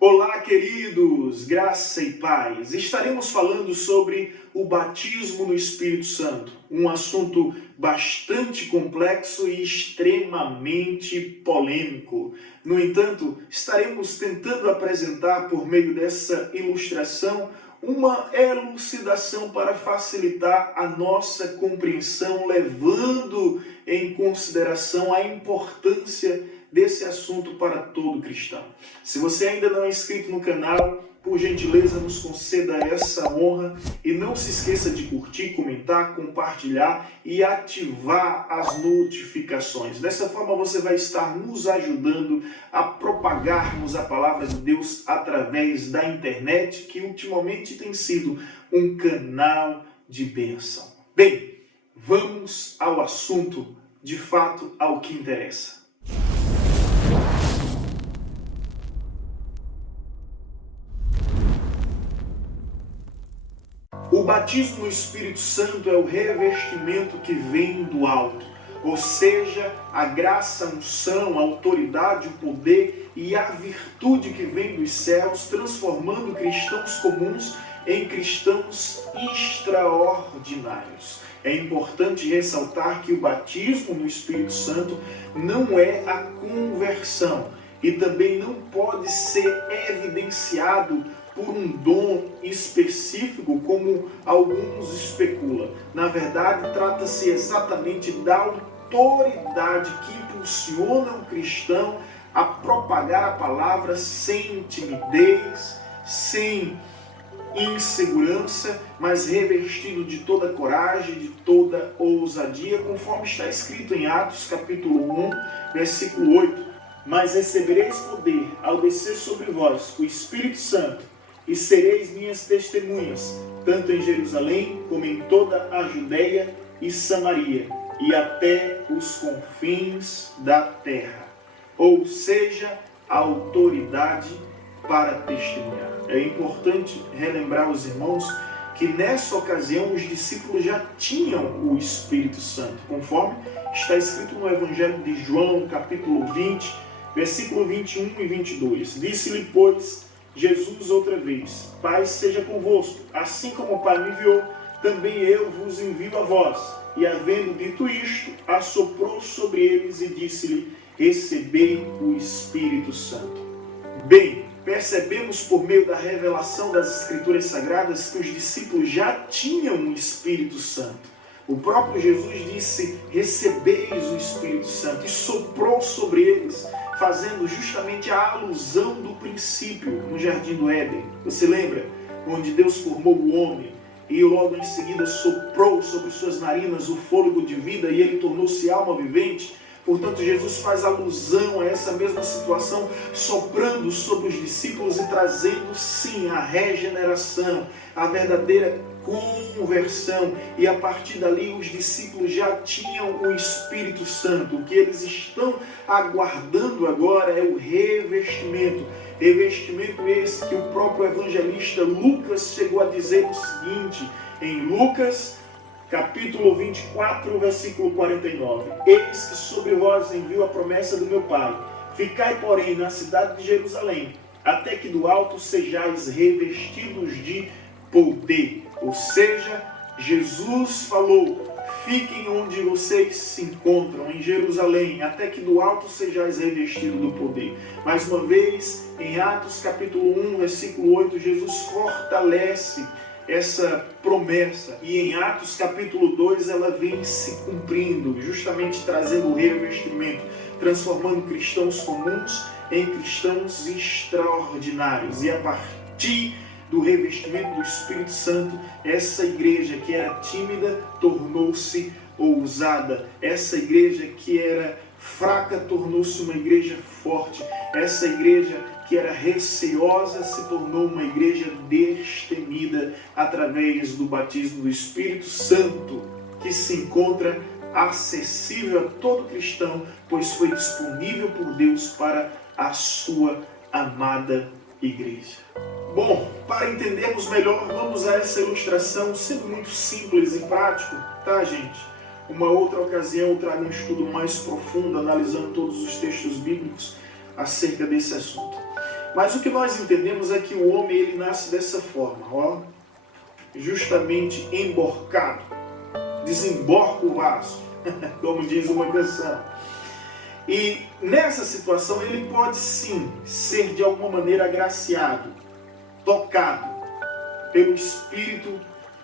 Olá, queridos, graça e paz. Estaremos falando sobre o batismo no Espírito Santo, um assunto bastante complexo e extremamente polêmico. No entanto, estaremos tentando apresentar por meio dessa ilustração uma elucidação para facilitar a nossa compreensão, levando em consideração a importância desse assunto para todo cristão. Se você ainda não é inscrito no canal, por gentileza nos conceda essa honra e não se esqueça de curtir, comentar, compartilhar e ativar as notificações. Dessa forma você vai estar nos ajudando a propagarmos a palavra de Deus através da internet, que ultimamente tem sido um canal de bênção. Bem, vamos ao assunto, de fato ao que interessa. O batismo no Espírito Santo é o revestimento que vem do alto, ou seja, a graça, a unção, a autoridade, o poder e a virtude que vem dos céus, transformando cristãos comuns em cristãos extraordinários. É importante ressaltar que o batismo no Espírito Santo não é a conversão e também não pode ser evidenciado por um dom específico, como alguns especulam. Na verdade, trata-se exatamente da autoridade que impulsiona o cristão a propagar a palavra sem timidez, sem insegurança, mas revestido de toda coragem, de toda ousadia, conforme está escrito em Atos capítulo 1, versículo 8. Mas recebereis poder ao descer sobre vós o Espírito Santo, e sereis minhas testemunhas, tanto em Jerusalém como em toda a Judeia e Samaria, e até os confins da terra. Ou seja, a autoridade para testemunhar. É importante relembrar aos irmãos que nessa ocasião os discípulos já tinham o Espírito Santo, conforme está escrito no Evangelho de João, capítulo 20, versículo 21 e 22. Disse-lhe, pois, Jesus outra vez: Pai seja convosco, assim como o Pai me enviou, também eu vos envio a vós. E havendo dito isto, assoprou sobre eles e disse-lhe: recebei o Espírito Santo. Bem, percebemos por meio da revelação das Escrituras Sagradas que os discípulos já tinham o Espírito Santo. O próprio Jesus disse: recebeis o Espírito Santo, e soprou sobre eles, fazendo justamente a alusão do princípio no Jardim do Éden. Você lembra? Onde Deus formou o homem e logo em seguida soprou sobre suas narinas o fôlego de vida e ele tornou-se alma vivente. Portanto, Jesus faz alusão a essa mesma situação, soprando sobre os discípulos e trazendo, sim, a regeneração, a verdadeira conversão. E a partir dali, os discípulos já tinham o Espírito Santo. O que eles estão aguardando agora é o revestimento. Revestimento esse que o próprio evangelista Lucas chegou a dizer o seguinte, em Lucas capítulo 24, versículo 49. Eis que sobre vós envio a promessa do meu Pai. Ficai, porém, na cidade de Jerusalém, até que do alto sejais revestidos de poder. Ou seja, Jesus falou: fiquem onde vocês se encontram, em Jerusalém, até que do alto sejais revestidos do poder. Mais uma vez, em Atos capítulo 1, versículo 8, Jesus fortalece essa promessa, e em Atos capítulo 2 ela vem se cumprindo, justamente trazendo o revestimento, transformando cristãos comuns em cristãos extraordinários. E a partir do revestimento do Espírito Santo, essa igreja que era tímida tornou-se ousada, essa igreja que era fraca tornou-se uma igreja forte, essa igreja que era receosa se tornou uma igreja destemida através do batismo do Espírito Santo, que se encontra acessível a todo cristão, pois foi disponível por Deus para a sua amada igreja. Bom, para entendermos melhor, vamos a essa ilustração, sendo muito simples e prático, tá, gente? Uma outra ocasião eu trago um estudo mais profundo, analisando todos os textos bíblicos acerca desse assunto. Mas o que nós entendemos é que o homem ele nasce dessa forma, ó, justamente emborcado, desemborca o vaso, como diz uma canção. E nessa situação ele pode sim ser de alguma maneira agraciado, tocado pelo Espírito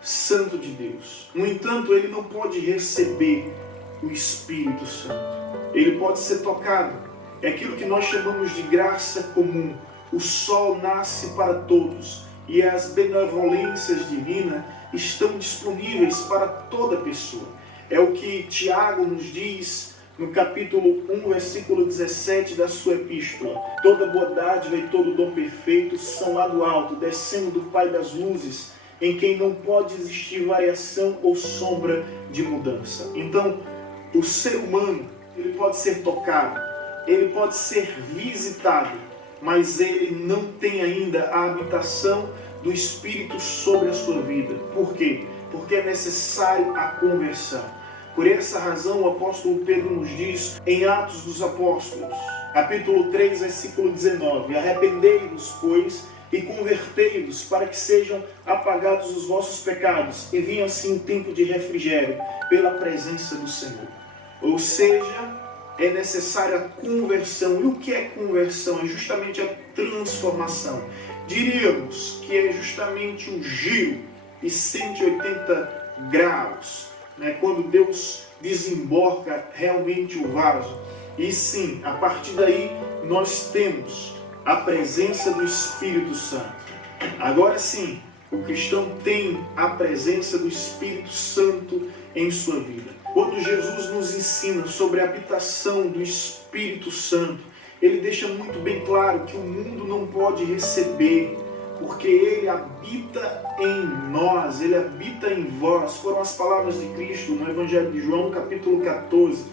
Santo de Deus. No entanto, ele não pode receber o Espírito Santo. Ele pode ser tocado. É aquilo que nós chamamos de graça comum. O sol nasce para todos e as benevolências divinas estão disponíveis para toda pessoa. É o que Tiago nos diz no capítulo 1, versículo 17 da sua epístola. Toda boa dádiva e todo dom perfeito são lá do alto, descendo do Pai das luzes, em quem não pode existir variação ou sombra de mudança. Então, o ser humano, ele pode ser tocado, ele pode ser visitado, mas ele não tem ainda a habitação do Espírito sobre a sua vida. Por quê? Porque é necessário a conversão. Por essa razão, o apóstolo Pedro nos diz em Atos dos Apóstolos, capítulo 3, versículo 19, arrependei-vos, pois, e convertei-vos para que sejam apagados os vossos pecados e venha assim um tempo de refrigério pela presença do Senhor. Ou seja, é necessária a conversão. E o que é conversão? É justamente a transformação. Diríamos que é justamente um giro de 180 graus, né? Quando Deus desemborca realmente o vaso. E sim, a partir daí nós temos a presença do Espírito Santo. Agora sim, o cristão tem a presença do Espírito Santo em sua vida. Quando Jesus nos ensina sobre a habitação do Espírito Santo, ele deixa muito bem claro que o mundo não pode receber, porque ele habita em nós, ele habita em vós. Foram as palavras de Cristo no Evangelho de João, capítulo 14,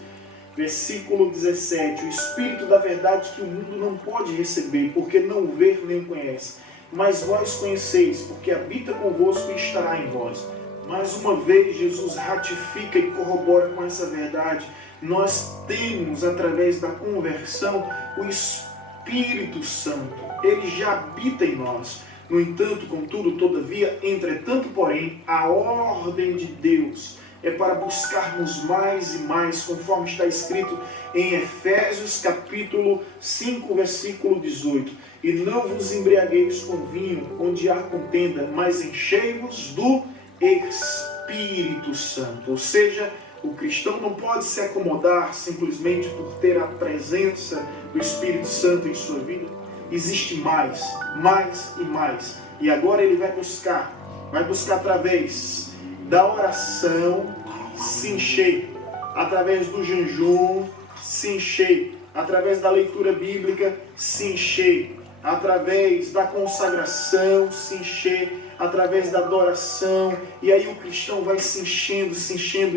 versículo 17. O Espírito da verdade que o mundo não pode receber, porque não vê nem conhece. Mas vós conheceis, porque habita convosco e estará em vós. Mais uma vez, Jesus ratifica e corrobora com essa verdade. Nós temos, através da conversão, o Espírito Santo. Ele já habita em nós. No entanto, contudo, todavia, entretanto, porém, a ordem de Deus é para buscarmos mais e mais, conforme está escrito em Efésios capítulo 5, versículo 18. E não vos embriagueis com vinho, onde há contenda, mas enchei-vos do Espírito Santo. Ou seja, o cristão não pode se acomodar simplesmente por ter a presença do Espírito Santo em sua vida. Existe mais e mais. E agora ele vai buscar através da oração, se encher, através do jejum, se encher, através da leitura bíblica, se encher, através da consagração, se encher, através da adoração. E aí o cristão vai se enchendo,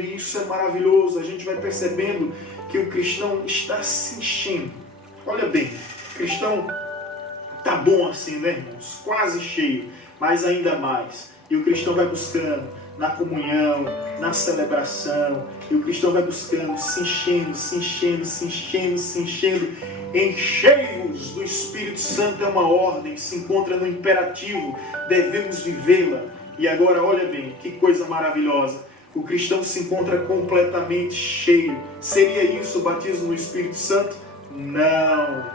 e isso é maravilhoso. A gente vai percebendo que o cristão está se enchendo. Olha bem, o cristão tá bom assim, né, irmãos? Quase cheio, mas ainda mais. E o cristão vai buscando na comunhão, na celebração, e o cristão vai buscando, se enchendo. Enchei-vos do Espírito Santo é uma ordem, se encontra no imperativo, devemos vivê-la. E agora olha bem, que coisa maravilhosa. O cristão se encontra completamente cheio. Seria isso o batismo no Espírito Santo? Não,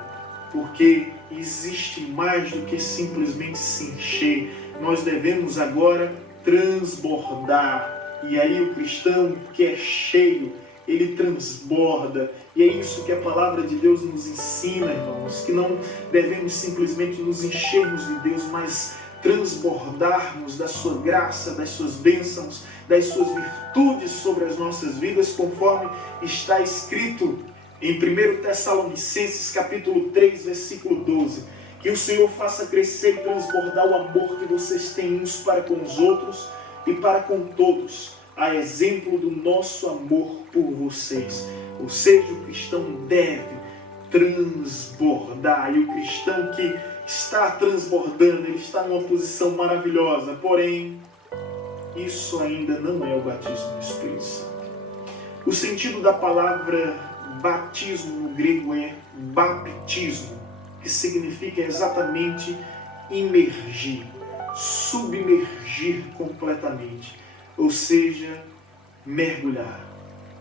porque existe mais do que simplesmente se encher. Nós devemos agora transbordar. E aí o cristão que é cheio, ele transborda. E é isso que a palavra de Deus nos ensina, irmãos, que não devemos simplesmente nos enchermos de Deus, mas transbordarmos da sua graça, das suas bênçãos, das suas virtudes sobre as nossas vidas, conforme está escrito em 1 Tessalonicenses capítulo 3, versículo 12. Que o Senhor faça crescer e transbordar o amor que vocês têm uns para com os outros e para com todos, a exemplo do nosso amor por vocês. Ou seja, o cristão deve transbordar. E o cristão que está transbordando, ele está numa posição maravilhosa. Porém, isso ainda não é o batismo do Espírito Santo. O sentido da palavra batismo no grego é baptismo. que significa exatamente imergir, submergir completamente, ou seja, mergulhar.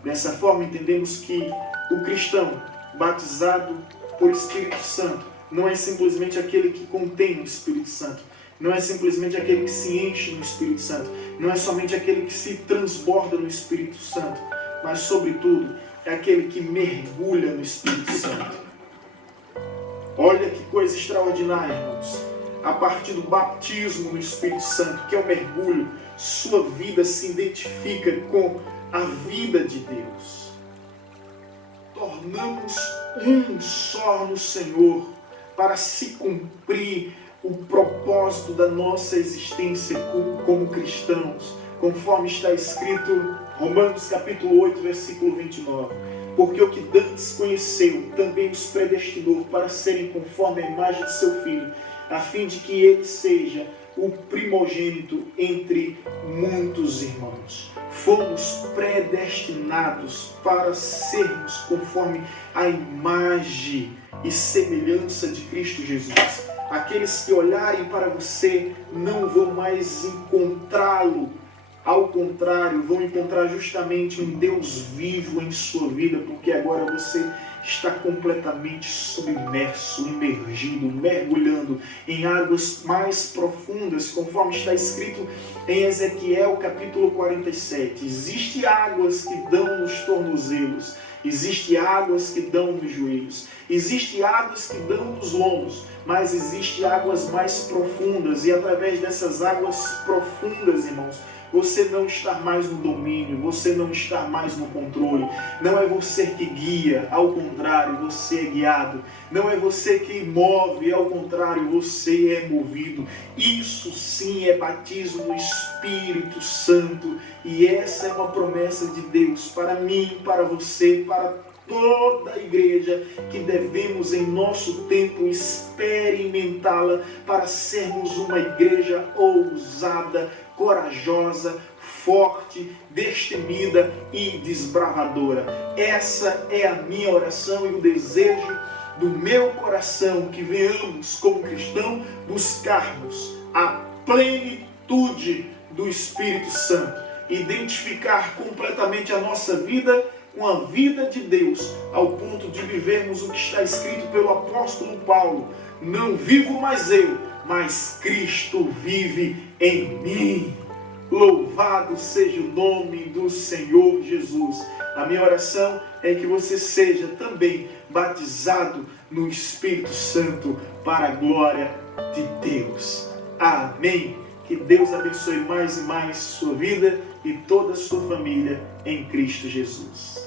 Dessa forma, entendemos que o cristão batizado por Espírito Santo não é simplesmente aquele que contém o Espírito Santo, não é simplesmente aquele que se enche no Espírito Santo, não é somente aquele que se transborda no Espírito Santo, mas, sobretudo, é aquele que mergulha no Espírito Santo. Olha que coisa extraordinária, irmãos. A partir do batismo no Espírito Santo, que é o mergulho, sua vida se identifica com a vida de Deus. Tornamos um só no Senhor para se cumprir o propósito da nossa existência como cristãos, conforme está escrito Romanos capítulo 8, versículo 29. Porque o que dantes conheceu, também os predestinou para serem conforme a imagem de seu Filho, a fim de que ele seja o primogênito entre muitos irmãos. Fomos predestinados para sermos conforme a imagem e semelhança de Cristo Jesus. Aqueles que olharem para você não vão mais encontrá-lo. Ao contrário, vão encontrar justamente um Deus vivo em sua vida, porque agora você está completamente submerso, imergido, mergulhando em águas mais profundas, conforme está escrito em Ezequiel capítulo 47. Existem águas que dão nos tornozelos, existem águas que dão nos joelhos, existem águas que dão nos lombos, mas existem águas mais profundas, e através dessas águas profundas, irmãos, você não está mais no domínio, você não está mais no controle. Não é você que guia, ao contrário, você é guiado. Não é você que move, ao contrário, você é movido. Isso sim é batismo no Espírito Santo. E essa é uma promessa de Deus para mim, para você, para toda a igreja, que devemos em nosso tempo experimentá-la para sermos uma igreja ousada, corajosa, forte, destemida e desbravadora. Essa é a minha oração e o desejo do meu coração, que venhamos como cristão buscarmos a plenitude do Espírito Santo, identificar completamente a nossa vida com a vida de Deus, ao ponto de vivermos o que está escrito pelo apóstolo Paulo: não vivo mais eu, mas Cristo vive em mim. Louvado seja o nome do Senhor Jesus. A minha oração é que você seja também batizado no Espírito Santo para a glória de Deus. Amém. Que Deus abençoe mais e mais sua vida e toda a sua família em Cristo Jesus.